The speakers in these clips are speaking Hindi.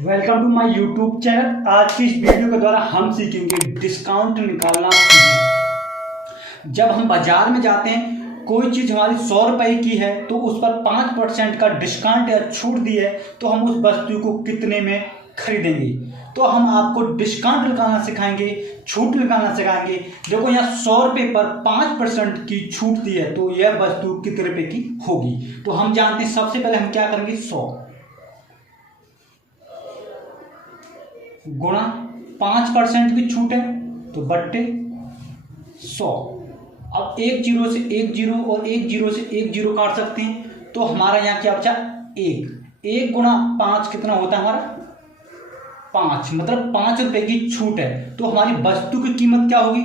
Welcome to my YouTube channel. आज की इस वीडियो के द्वारा हम सीखेंगे डिस्काउंट निकालना सीखेंगे। जब हम बाजार में जाते हैं, कोई चीज़ हमारी 100 रुपये की है तो उस पर 5% का डिस्काउंट या छूट दी है तो हम उस वस्तु को कितने में खरीदेंगे। तो हम आपको डिस्काउंट निकालना सिखाएंगे, छूट निकालना सिखाएंगे। देखो यहाँ 100 रुपये पर 5% की छूट दी है तो यह वस्तु कितने रुपये की होगी। तो हम जानते हैं, सबसे पहले हम क्या करेंगे, 100 गुणा 5% की छूट है तो बट्टे 100। अब एक जीरो से एक जीरो और एक जीरो से एक जीरो काट सकते हैं तो हमारा यहाँ क्या बचा, एक गुणा 5 कितना होता है हमारा 5, मतलब 5 रुपए की छूट है तो हमारी वस्तु की कीमत क्या होगी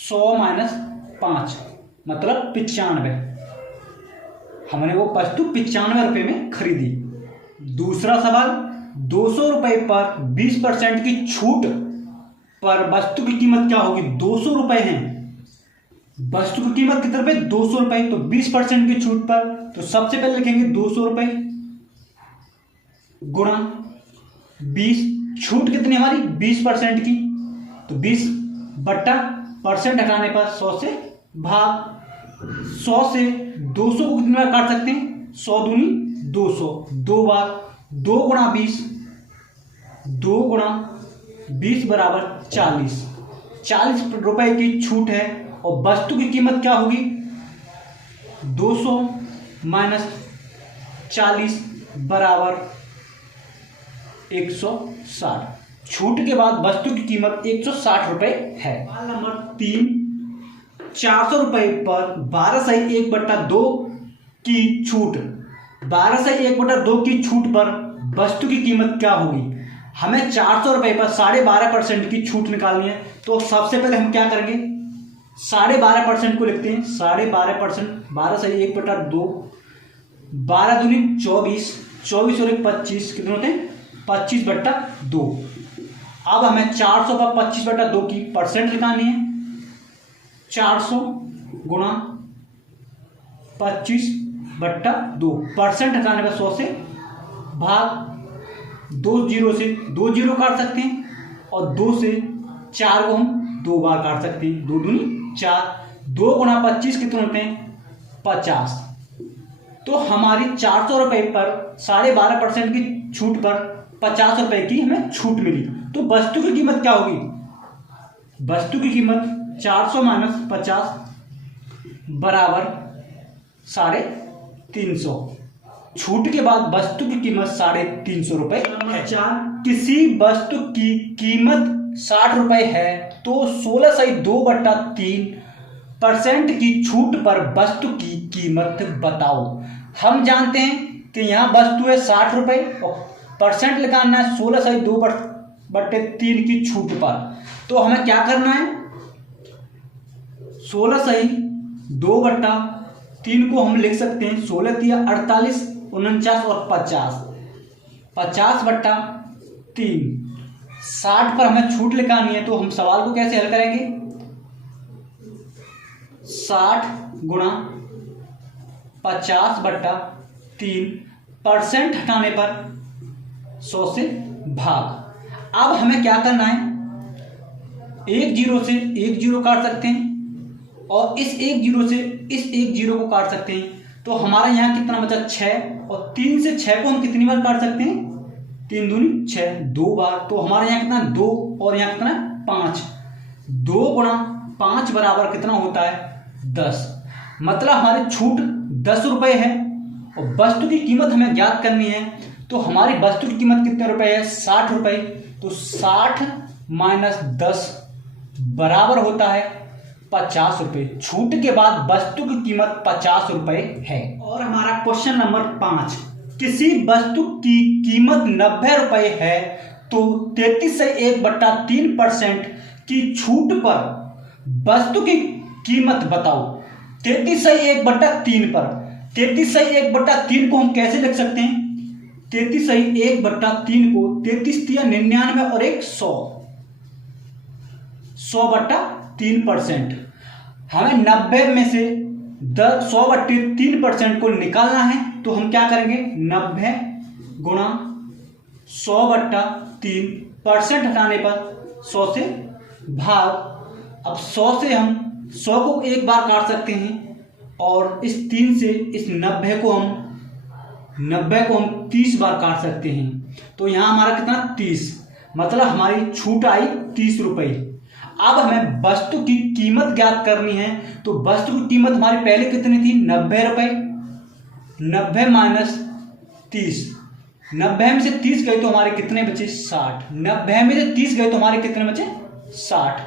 100 माइनस 5 मतलब 95। हमने वो वस्तु 95 रुपए में खरीदी। दूसरा सवाल, 200 रुपए पर 20% की छूट पर वस्तु की कीमत क्या होगी, 200 रुपए है, वस्तु की कीमत कितने रुपए 200 रुपए, तो 20% की छूट पर तो सबसे पहले लिखेंगे 200 रुपए गुणा 20, छूट कितनी हमारी 20% की तो 20 बट्टा परसेंट हटाने पर 100 से भाग। 100 से 200 को कितनी बार काट सकते हैं, 100 दूनी 200, 2 बार, 2 गुणा 20, 2 गुणा 20 बराबर 40 रुपए की छूट है और वस्तु की कीमत क्या होगी 200 माइनस 40 बराबर 160। छूट के बाद वस्तु की कीमत 160 रुपए है। सवाल नंबर 3, 400 रुपए पर 12/1/2 की छूट, 12/1/2 की छूट पर वस्तु की कीमत क्या होगी। हमें 400 रुपए पर 12.5% की छूट निकालनी है तो सबसे पहले हम क्या करेंगे, 12.5% को लिखते हैं, 12.5%, 12/1/2, 12 दूनी 24, 24 और 1 25 कितने होते हैं 25/2। अब हमें 400 पर 25/2 की परसेंट निकालनी है, 400 गुणा 25/2, परसेंट हटाने पर 100 से भाग। 2 जीरो से 2 जीरो काट सकते हैं और 2 से 4 को हम 2 बार काट सकते हैं, 2 दूनी 4, 2 गुणा 25 कितने होते हैं 50। तो हमारी 400 रुपए पर 12.5% की छूट पर 50 रुपए की हमें छूट मिली तो वस्तु की कीमत क्या होगी, वस्तु की कीमत 400 माइनस 50 बराबर 350। छूट के बाद वस्तु की कीमत 350 रुपए है। 4, किसी वस्तु की कीमत 60 रुपए है तो 16/2/3% की छूट पर वस्तु की कीमत बताओ। हम जानते हैं कि यहाँ वस्तु है 60 रुपए और परसेंट लगाना है 16/2/3 की छूट पर। तो हमें क्या करना है, 16/2/3 को हम लिख सकते हैं 16 × 48, 49 और 50, 50/3। 60 पर हमें छूट निकालनी है तो हम सवाल को कैसे हल करेंगे, 60 गुणा 50/3, परसेंट हटाने पर 100 से भाग। अब हमें क्या करना है, एक जीरो से एक जीरो काट सकते हैं और इस एक जीरो से इस एक जीरो को काट सकते हैं तो हमारा यहाँ कितना बचा 6, और 3 से 6 को हम कितनी बार काट सकते हैं, 3 दूनी 6, 2 बार। तो हमारे यहाँ कितना 2 और यहाँ कितना 5, 2 गुणा 5 बराबर कितना होता है 10। मतलब हमारी छूट 10 रुपए है और वस्तु की कीमत हमें ज्ञात करनी है तो हमारी वस्तु की कीमत कितने रुपए है 60 रुपए, तो 60 माइनस 10 बराबर होता है 50 रुपए। छूट के बाद वस्तु की कीमत 50 रुपए है। और हमारा क्वेश्चन नंबर 5, किसी वस्तु की कीमत 90 रुपए है तो 33/1/3% की छूट पर वस्तु की कीमत बताओ। 33/1/3 पर 33/1/3 को हम कैसे लिख सकते हैं, 33/1/3 को 33 × 99 और 100, 100/3%। हमें 90 में से 100/3% को निकालना है तो हम क्या करेंगे, 90 गुणा 100/3, परसेंट हटाने पर 100 से भाग। अब 100 से हम 100 को एक बार काट सकते हैं और इस 3 से इस 90 को हम 30 बार काट सकते हैं। तो यहाँ हमारा कितना 30, मतलब हमारी छूट आई 30 रुपये। अब हमें वस्तु की कीमत ज्ञात करनी है, तो वस्तु की कीमत हमारी पहले कितनी थी 90 रुपये। 90 माइनस 30, 90 में से 30 गए तो हमारे कितने बचे 60। 90 में से 30 गए तो हमारे कितने बचे 60।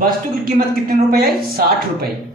वस्तु की कीमत कितने रुपए आई 60 रुपये।